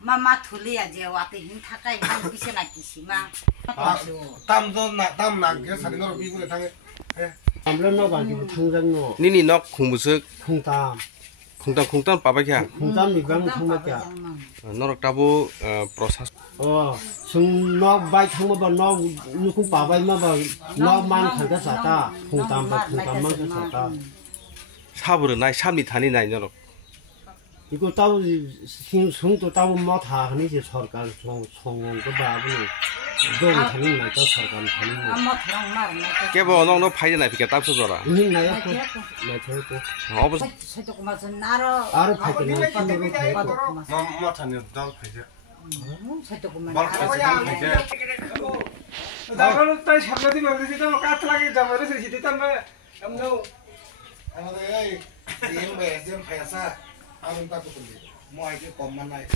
Mama thuli aja wate hin thakai han bise na kisima. 땀 나게 살이너로 미국에 당해. 암런노 가지고 탕장노. 니니 너 공무석 콩땀. 콩땅 빠바캬. 콩땀 미광 탕마캬. 너럭 따부 프로세스. 승노 바이 탕마바 노 누구 바바이 마바 노만 칸가 사다. 콩땀만 사다. 사부르 나이 삼리 타니 나이 너럭. 이거 따부 승도 따부 뭐 다 하는 게 सरकार 성공 그 바부는 이거 타는 나도 सरकार 타는 거. Amma thorang mar na. 깨보 너너 파이드 나이 비켜 땀 써줘라. 이hin 나야 또. 나 저거. 어버스 Satu kumasan naro. 아르 파이드 나 친구로 배고. 뭐 타는 다 파이제. Satu kumasan. 나가는 딸 샴나디 먹으시다 뭐 까틀하게 잡아서 시티다 뭐 엄노 아무데 이 엠베 엠 파야사 아름답고 근데 뭐 이게 겁만 나이